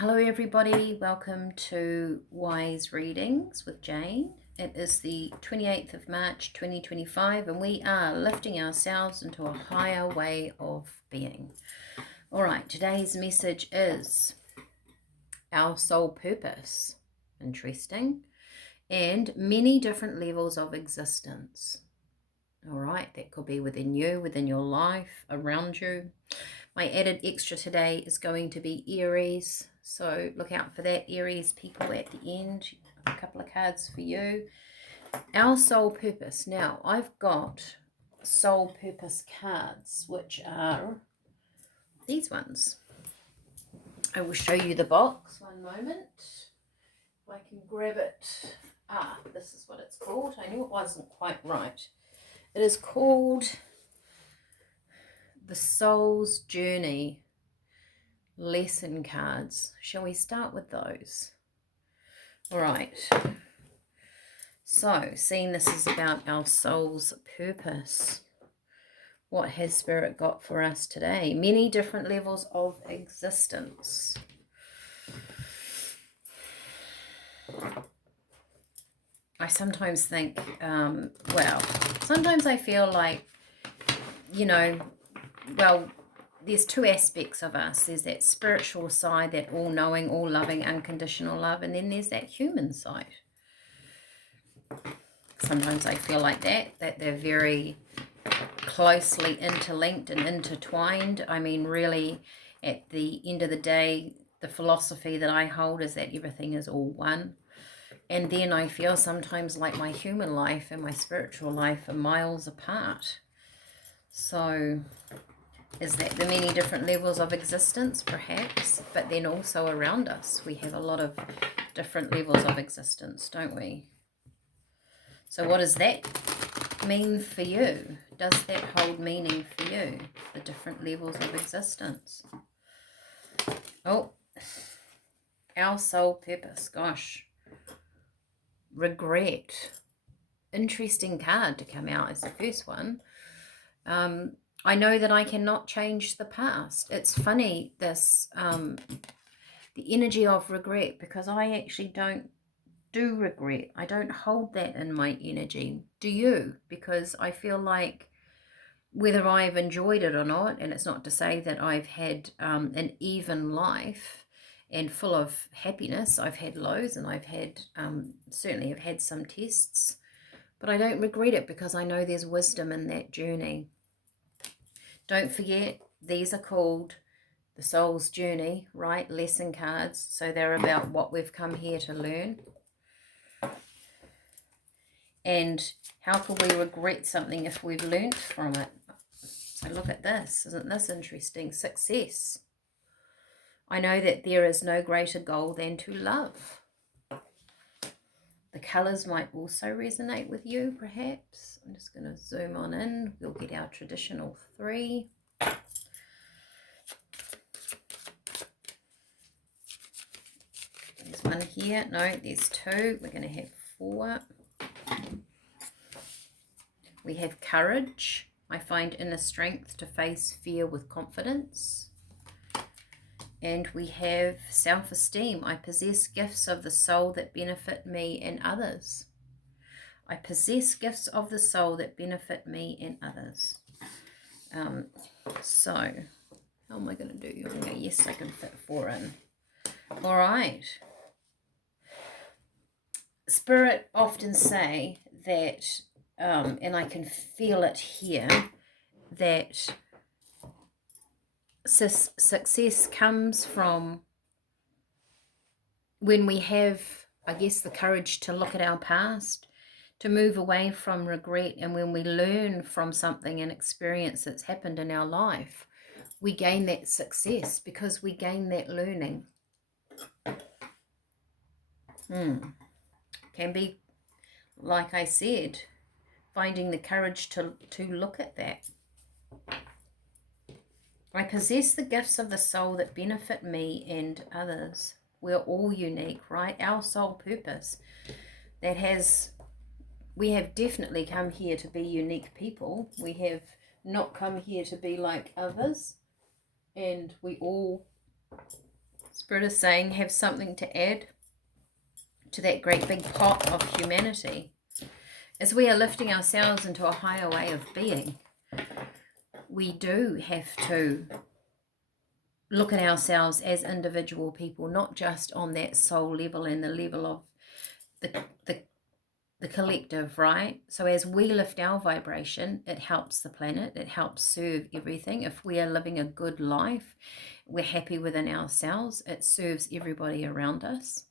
Hello everybody, welcome to Wise Readings with Jane. It is the 28th of March 2025 and we are lifting ourselves into a higher way of being. Alright, today's message is our soul purpose. Interesting. And many different levels of existence. Alright, that could be within you, within your life, around you. My added extra today is going to be Aries. So look out for that, Aries people, at the end. A couple of cards for you. Our soul purpose. Now, I've got soul purpose cards, which are these ones. I will show you the box. One moment. If I can grab it. This is what it's called. I knew it wasn't quite right. It is called The Soul's Journey lesson cards. Shall we start with those? All right. So, seeing this is about our soul's purpose. What has Spirit got for us today? Many different levels of existence. I sometimes think, sometimes I feel like, there's two aspects of us. There's that spiritual side, that all-knowing, all-loving, unconditional love, and then there's that human side. Sometimes I feel like that they're very closely interlinked and intertwined. I mean, really, at the end of the day, the philosophy that I hold is that everything is all one. And then I feel sometimes like my human life and my spiritual life are miles apart. So is that the many different levels of existence? Perhaps. But then also around us, we have a lot of different levels of existence, don't we? So what does that mean for you? Does that hold meaning for you? The different levels of existence. Oh, our soul purpose. Gosh. Regret. Interesting card to come out as the first one. I know that I cannot change the past. It's funny, this, the energy of regret, because I actually don't do regret. I don't hold that in my energy. Do you? Because I feel like whether I've enjoyed it or not, and it's not to say that I've had an even life and full of happiness. I've had lows and I've had, certainly have had some tests, but I don't regret it because I know there's wisdom in that journey. Don't forget, these are called the soul's journey, right? Lesson cards. So they're about what we've come here to learn. And how can we regret something if we've learnt from it? So look at this. Isn't this interesting? Success. I know that there is no greater goal than to love. The colours might also resonate with you, perhaps. I'm just going to zoom on in. We'll get our traditional 3. There's one here. No, there's 2. We're going to have 4. We have courage. I find inner strength to face fear with confidence. And we have self-esteem. I possess gifts of the soul that benefit me and others. I possess gifts of the soul that benefit me and others. So, how am I going to do? Okay, yes, I can fit 4 in. All right. Spirit often say that, and I can feel it here, that success comes from when we have, I guess, the courage to look at our past, to move away from regret, and when we learn from something, an experience that's happened in our life, we gain that success because we gain that learning. Can be, like I said, finding the courage to look at that. I possess the gifts of the soul that benefit me and others. We're all unique, right? Our soul purpose. We have definitely come here to be unique people. We have not come here to be like others. And we all Spirit is saying, have something to add to that great big pot of humanity. As we are lifting ourselves into a higher way of being, we do have to look at ourselves as individual people, not just on that soul level and the level of the collective, right? So as we lift our vibration, it helps the planet, it helps serve everything. If we are living a good life, we're happy within ourselves, it serves everybody around us,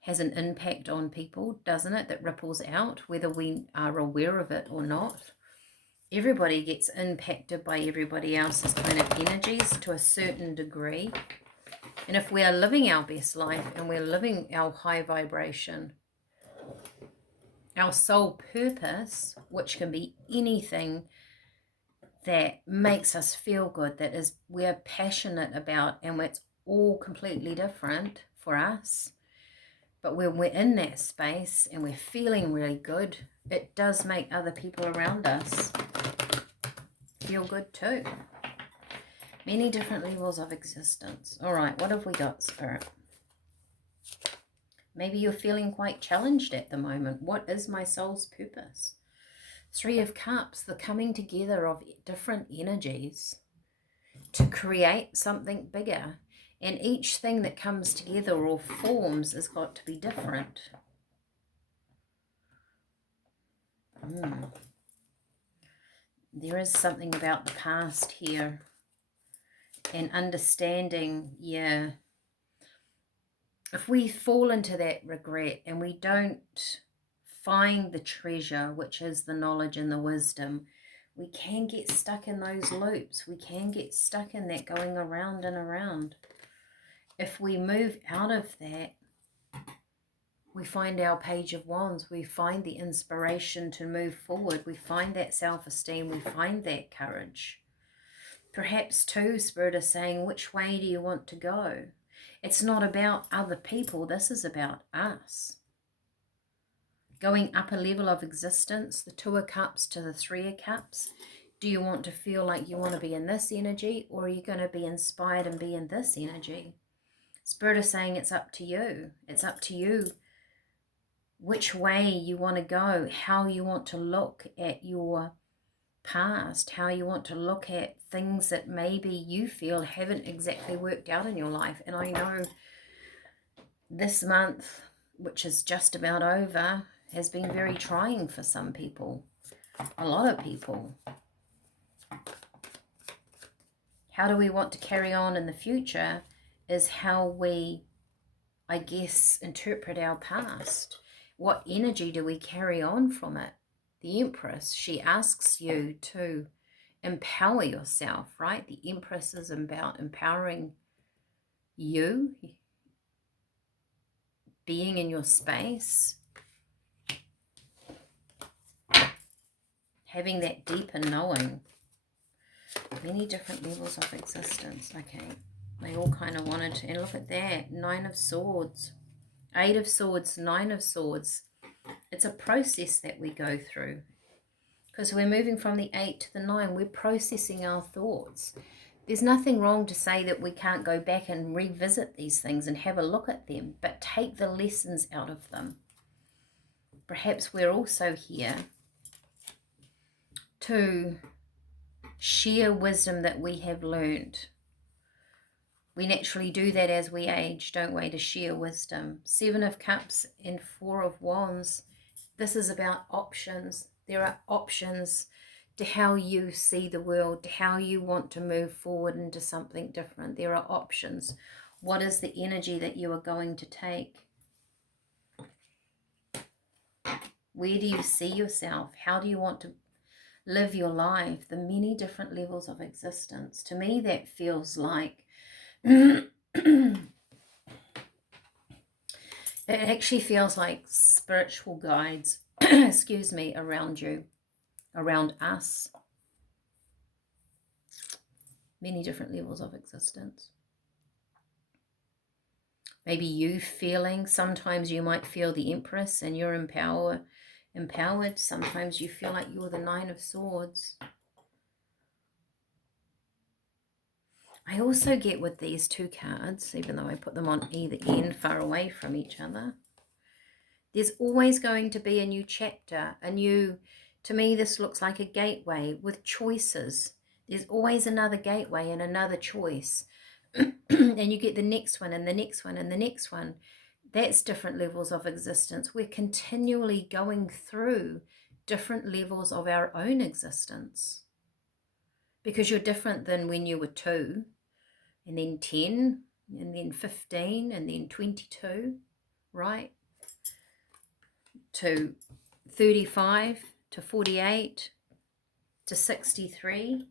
has an impact on people, doesn't it? That ripples out, whether we are aware of it or not. Everybody gets impacted by everybody else's kind of energies to a certain degree. And if we are living our best life and we're living our high vibration, our soul purpose, which can be anything that makes us feel good, that is we're passionate about, and it's all completely different for us. But when we're in that space and we're feeling really good, it does make other people around us feel good too. Many different levels of existence. All right, what have we got, Spirit? Maybe you're feeling quite challenged at the moment. What is my soul's purpose? 3 of Cups, the coming together of different energies to create something bigger. And each thing that comes together or forms has got to be different. There is something about the past here. And understanding, yeah. If we fall into that regret and we don't find the treasure, which is the knowledge and the wisdom, we can get stuck in those loops. We can get stuck in that going around and around. If we move out of that, we find our Page of Wands. We find the inspiration to move forward. We find that self-esteem. We find that courage. Perhaps too, Spirit is saying, which way do you want to go? It's not about other people. This is about us. Going up a level of existence, the 2 of Cups to the 3 of Cups. Do you want to feel like you want to be in this energy, or are you going to be inspired and be in this energy? Spirit is saying it's up to you. It's up to you which way you want to go, how you want to look at your past, how you want to look at things that maybe you feel haven't exactly worked out in your life. And I know this month, which is just about over, has been very trying for some people, a lot of people. How do we want to carry on in the future is how we, I guess, interpret our past. What energy do we carry on from it? The Empress, she asks you to empower yourself, right? The Empress is about empowering you, being in your space, having that deeper knowing. Many different levels of existence. Okay, they all kind of wanted to, and look at that, 9 of Swords, 8 of Swords, 9 of Swords. It's a process that we go through. Because we're moving from the 8 to the 9, we're processing our thoughts. There's nothing wrong to say that we can't go back and revisit these things and have a look at them, but take the lessons out of them. Perhaps we're also here to share wisdom that we have learned. We naturally do that as we age, don't we, to share wisdom. 7 of Cups and 4 of Wands. This is about options. There are options to how you see the world, to how you want to move forward into something different. There are options. What is the energy that you are going to take? Where do you see yourself? How do you want to live your life? The many different levels of existence. To me, that feels like it actually feels like spiritual guides, excuse me, around you, around us. Many different levels of existence. Maybe you feeling, sometimes you might feel the Empress and you're empowered. Sometimes you feel like you're the 9 of Swords. I also get with these two cards, even though I put them on either end, far away from each other, there's always going to be a new chapter, to me this looks like a gateway with choices. There's always another gateway and another choice. And you get the next one and the next one and the next one. That's different levels of existence. We're continually going through different levels of our own existence. Because you're different than when you were 2, and then 10, and then 15, and then 22, right? To 35, to 48, to 63.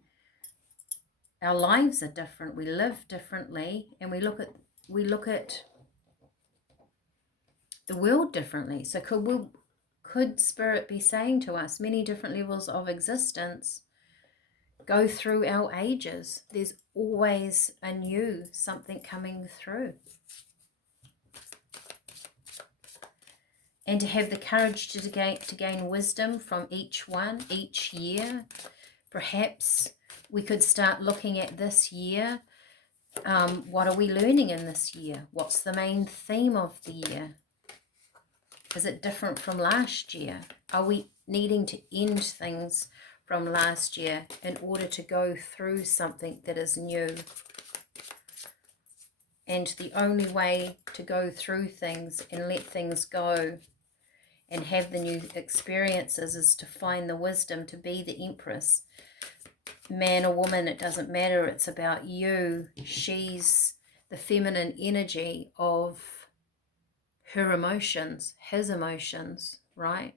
Our lives are different. We live differently, and we look at the world differently. So could Spirit be saying to us, many different levels of existence go through our ages? There's always a new something coming through. And to have the courage to gain wisdom from each one, each year. Perhaps we could start looking at this year. What are we learning in this year? What's the main theme of the year? Is it different from last year? Are we needing to end things from last year in order to go through something that is new? And the only way to go through things and let things go and have the new experiences is to find the wisdom to be the Empress. Man or woman, it doesn't matter. It's about you. She's the feminine energy of her emotions, his emotions, right?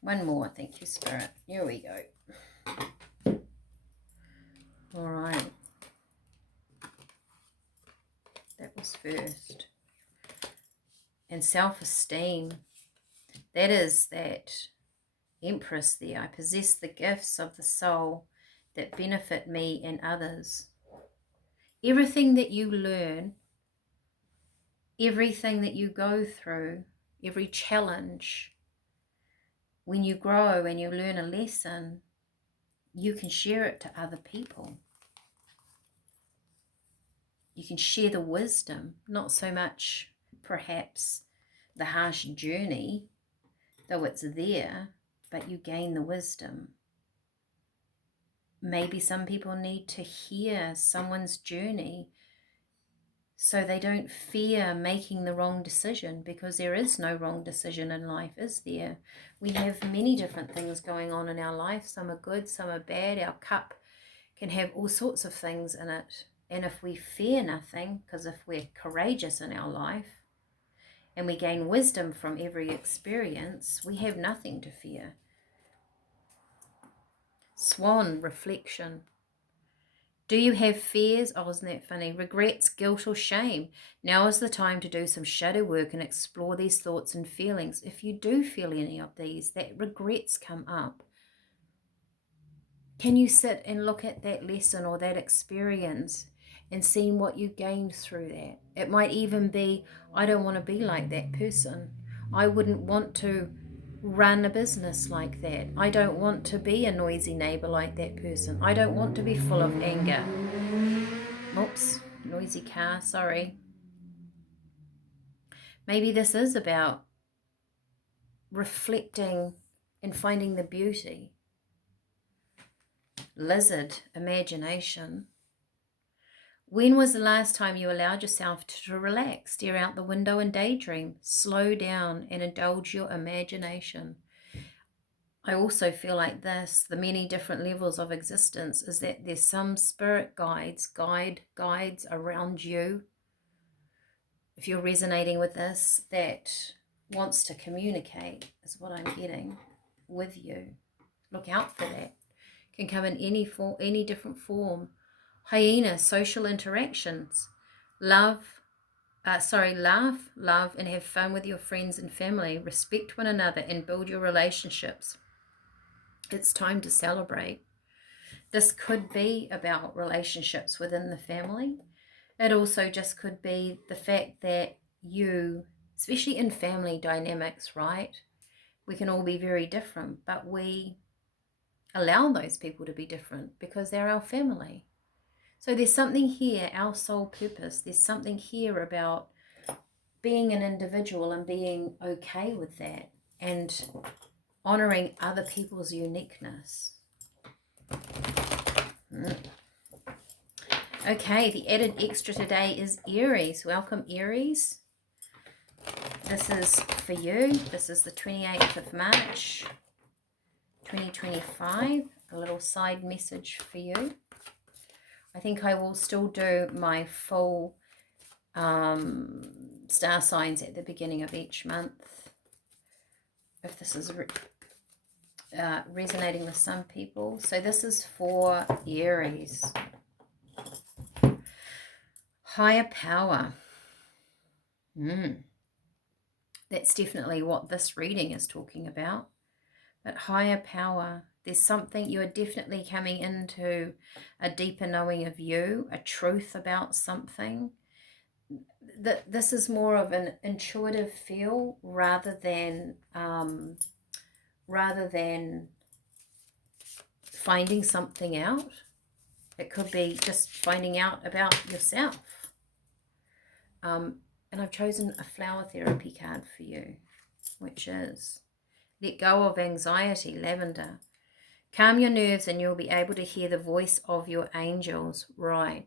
One more. Thank you, Spirit. Here we go. All right. That was first. And self-esteem. That is that Empress there. I possess the gifts of the soul that benefit me and others. Everything that you learn, everything that you go through, every challenge, when you grow and you learn a lesson, you can share it to other people. You can share the wisdom, not so much perhaps the harsh journey, though it's there, but you gain the wisdom. Maybe some people need to hear someone's journey so they don't fear making the wrong decision, because there is no wrong decision in life, is there? We have many different things going on in our life. Some are good, some are bad. Our cup can have all sorts of things in it. And if we fear nothing, because if we're courageous in our life and we gain wisdom from every experience, we have nothing to fear. Swan, reflection. Do you have fears? Oh, isn't that funny? Regrets, guilt, or shame? Now is the time to do some shadow work and explore these thoughts and feelings. If you do feel any of these, that regrets come up, can you sit and look at that lesson or that experience and see what you gained through that? It might even be, I don't want to be like that person. I wouldn't want to run a business like that. I don't want to be a noisy neighbor like that person. I don't want to be full of anger. Oops, noisy car, sorry. Maybe this is about reflecting and finding the beauty. Lizard, imagination. When was the last time you allowed yourself to relax, stare out the window and daydream, slow down and indulge your imagination? I also feel like this, the many different levels of existence, is that there's some spirit guides around you, if you're resonating with this, that wants to communicate, is what I'm getting, with you. Look out for that. Can come in any different form. Hyena, social interactions. Laugh, love, and have fun with your friends and family. Respect one another and build your relationships. It's time to celebrate. This could be about relationships within the family. It also just could be the fact that you especially in family dynamics, right? We can all be very different, but we allow those people to be different because they're our family. So there's something here, our soul purpose, there's something here about being an individual and being okay with that and honoring other people's uniqueness. Okay, the added extra today is Aries. Welcome, Aries. This is for you. This is the 28th of March, 2025. A little side message for you. I think I will still do my full star signs at the beginning of each month. If this is resonating with some people. So this is for Aries. Higher power. That's definitely what this reading is talking about. But higher power, there's something, you are definitely coming into a deeper knowing of you, a truth about something. This is more of an intuitive feel rather than finding something out. It could be just finding out about yourself. And I've chosen a flower therapy card for you, which is let go of anxiety, lavender. Calm your nerves and you'll be able to hear the voice of your angels. Right.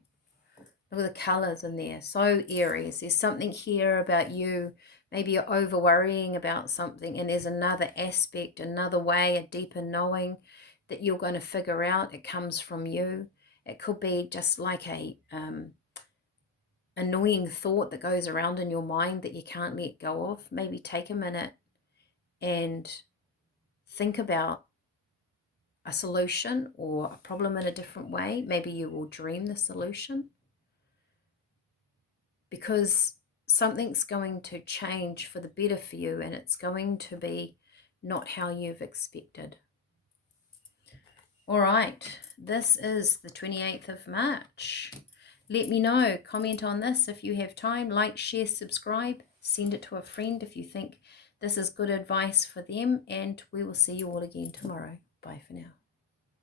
Look at the colours in there. So Aries, there's something here about you. Maybe you're over worrying about something and there's another aspect, another way, a deeper knowing that you're going to figure out. It comes from you. It could be just like a annoying thought that goes around in your mind that you can't let go of. Maybe take a minute and think about a solution or a problem in a different way. Maybe you will dream the solution, because something's going to change for the better for you, and it's going to be not how you've expected. All right, this is the 28th of March. Let me know, comment on this if you have time, like, share, subscribe, send it to a friend if you think this is good advice for them, and we will see you all again tomorrow. Bye for now.